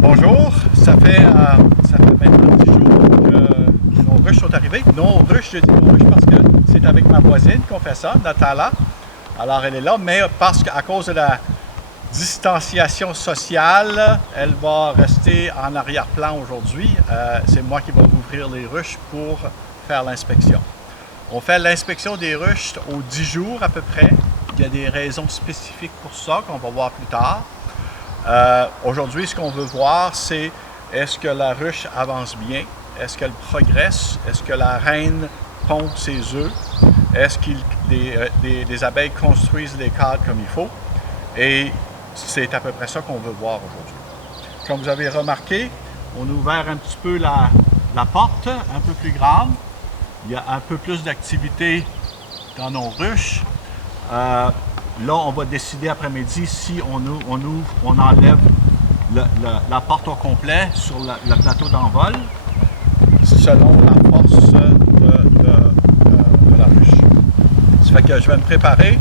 Bonjour, ça fait maintenant 10 jours que nos ruches sont arrivées. Nos ruches, je dis nos ruches parce que c'est avec ma voisine qu'on fait ça, Natala. Alors elle est là, mais parce qu'à cause de la distanciation sociale, elle va rester en arrière-plan aujourd'hui. C'est moi qui vais ouvrir les ruches pour faire l'inspection. On fait l'inspection des ruches aux 10 jours à peu près. Il y a des raisons spécifiques pour ça qu'on va voir plus tard. Aujourd'hui, ce qu'on veut voir, c'est est-ce que la ruche avance bien? Est-ce qu'elle progresse? Est-ce que la reine pond ses œufs? Est-ce que les abeilles construisent les cadres comme il faut? Et c'est à peu près ça qu'on veut voir aujourd'hui. Comme vous avez remarqué, on a ouvert un petit peu la porte, un peu plus grande. Il y a un peu plus d'activité dans nos ruches. Là, on va décider après-midi si on enlève la porte au complet sur le plateau d'envol selon la force de la ruche. Ça fait que je vais me préparer.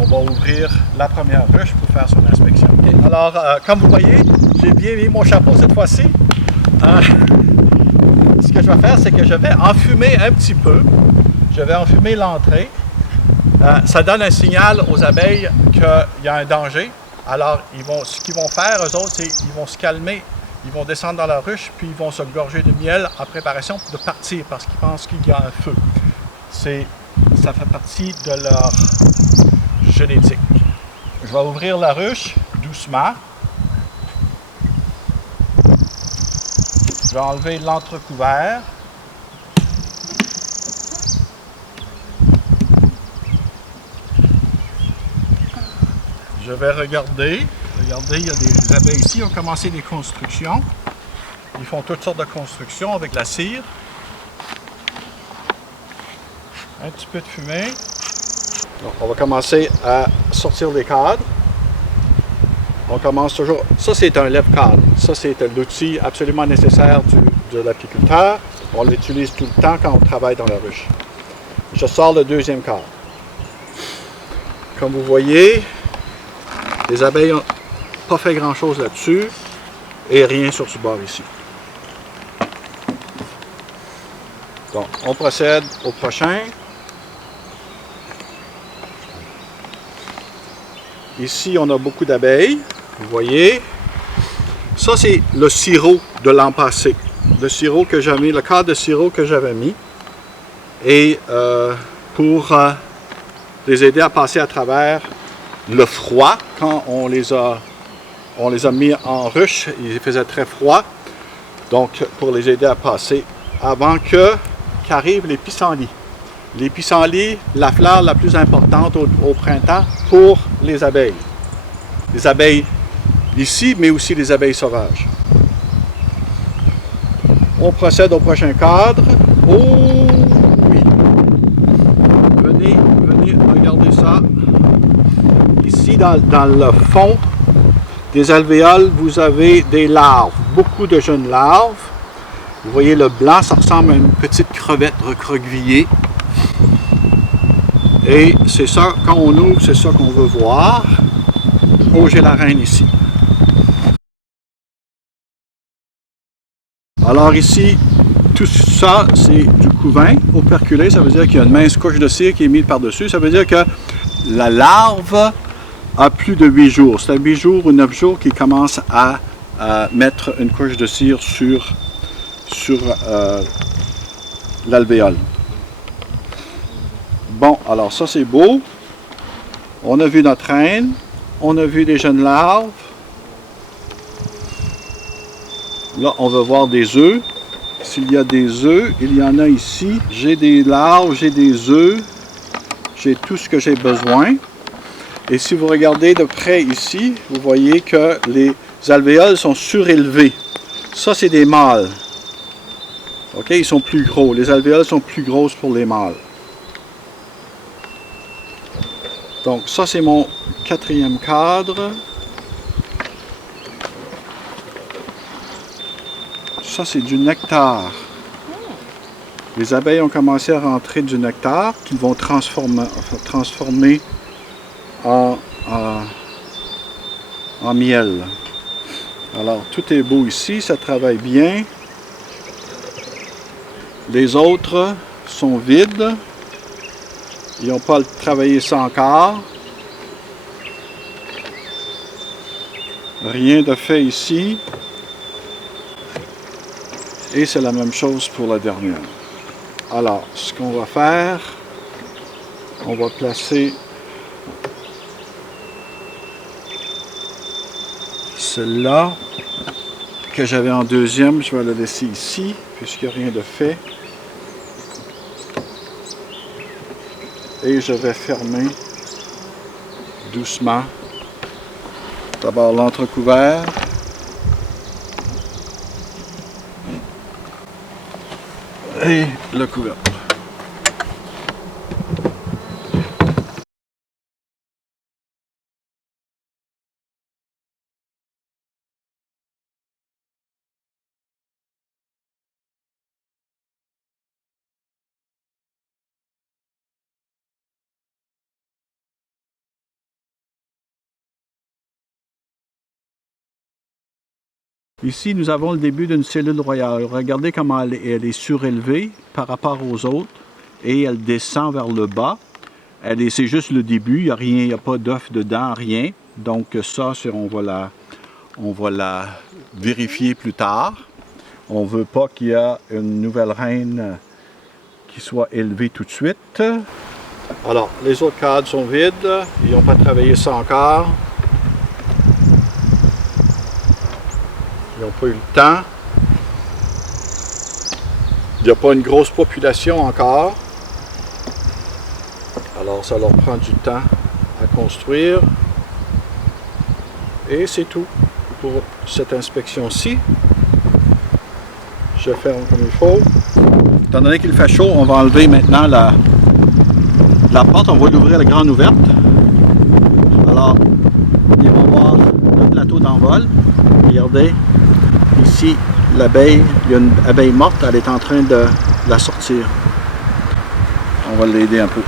On va ouvrir la première ruche pour faire son inspection. Okay. Alors, comme vous voyez, j'ai bien mis mon chapeau cette fois-ci. Ce que je vais faire, c'est que je vais enfumer un petit peu. Je vais enfumer l'entrée. Ça donne un signal aux abeilles qu'il y a un danger. Alors, ce qu'ils vont faire, eux autres, c'est qu'ils vont se calmer, ils vont descendre dans la ruche, puis ils vont se gorger de miel en préparation de partir parce qu'ils pensent qu'il y a un feu. Ça fait partie de leur génétique. Je vais ouvrir la ruche doucement. Je vais enlever l'entrecouvert. Je vais regarder. Regardez, il y a des abeilles ici. Ils ont commencé des constructions. Ils font toutes sortes de constructions avec la cire. Un petit peu de fumée. Donc, on va commencer à sortir les cadres. On commence toujours. Ça, c'est un lève-cadre. Ça, c'est l'outil absolument nécessaire de l'apiculteur. On l'utilise tout le temps quand on travaille dans la ruche. Je sors le deuxième cadre. Comme vous voyez, les abeilles n'ont pas fait grand-chose là-dessus et rien sur ce bord ici. Donc, on procède au prochain. Ici, on a beaucoup d'abeilles. Vous voyez. Ça, c'est le sirop de l'an passé. Le sirop que j'avais mis, le cadre de sirop que j'avais mis. Et pour les aider à passer à travers le froid, quand on les a mis en ruche, il faisait très froid. Donc, pour les aider à passer avant qu'arrivent les pissenlits. Les pissenlits, la fleur la plus importante au printemps pour les abeilles. Les abeilles ici, mais aussi les abeilles sauvages. On procède au prochain cadre. Oh oui! Venez regarder ça. Ici, dans le fond des alvéoles, vous avez des larves, beaucoup de jeunes larves. Vous voyez le blanc, ça ressemble à une petite crevette recroquevillée. Et c'est ça, quand on ouvre, c'est ça qu'on veut voir. Oh, j'ai la reine ici. Alors ici, tout ça, c'est du couvain operculé. Ça veut dire qu'il y a une mince couche de cire qui est mise par-dessus. Ça veut dire que la larve a plus de 8 jours. C'est à 8 jours ou 9 jours qu'il commence à mettre une couche de cire sur l'alvéole. Bon, alors ça c'est beau. On a vu notre reine. On a vu des jeunes larves. Là, on va voir des œufs. S'il y a des œufs, il y en a ici. J'ai des larves, j'ai des œufs. J'ai tout ce que j'ai besoin. Et si vous regardez de près ici, vous voyez que les alvéoles sont surélevés. Ça, c'est des mâles. OK, ils sont plus gros. Les alvéoles sont plus grosses pour les mâles. Donc, ça, c'est mon quatrième cadre. Ça, c'est du nectar. Les abeilles ont commencé à rentrer du nectar qu'ils vont transformer en miel. Alors, tout est beau ici, ça travaille bien. Les autres sont vides. Ils n'ont pas travaillé ça encore. Rien de fait ici. Et c'est la même chose pour la dernière. Alors, ce qu'on va faire, on va placer celle-là que j'avais en deuxième. Je vais la laisser ici, puisqu'il n'y a rien de fait. Et je vais fermer doucement. D'abord l'entrecouvert. Et le couvercle. Ici, nous avons le début d'une cellule royale. Regardez comment elle est surélevée par rapport aux autres et elle descend vers le bas. C'est juste le début, il n'y a rien, il n'y a pas d'œuf dedans, rien. Donc ça, on va la vérifier plus tard. On ne veut pas qu'il y ait une nouvelle reine qui soit élevée tout de suite. Alors, les autres cadres sont vides, ils n'ont pas travaillé ça encore. Ils n'ont pas eu le temps. Il n'y a pas une grosse population encore. Alors ça leur prend du temps à construire. Et c'est tout pour cette inspection-ci. Je ferme comme il faut. Étant donné qu'il fait chaud, on va enlever maintenant la porte. On va l'ouvrir la grande ouverte. Alors, il va y avoir le plateau d'envol. Regardez. Ici, l'abeille, il y a une abeille morte, elle est en train de la sortir. On va l'aider un peu.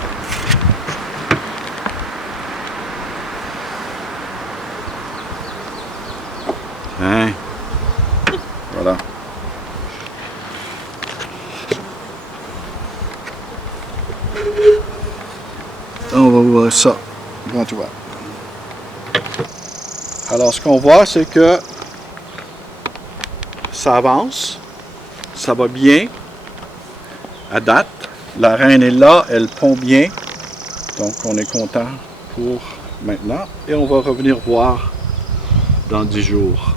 Hein? Voilà. On va ouvrir ça. Grand ouvert. Alors, ce qu'on voit, c'est que ça avance, ça va bien, à date. La reine est là, elle pond bien, donc on est content pour maintenant. Et on va revenir voir dans 10 jours.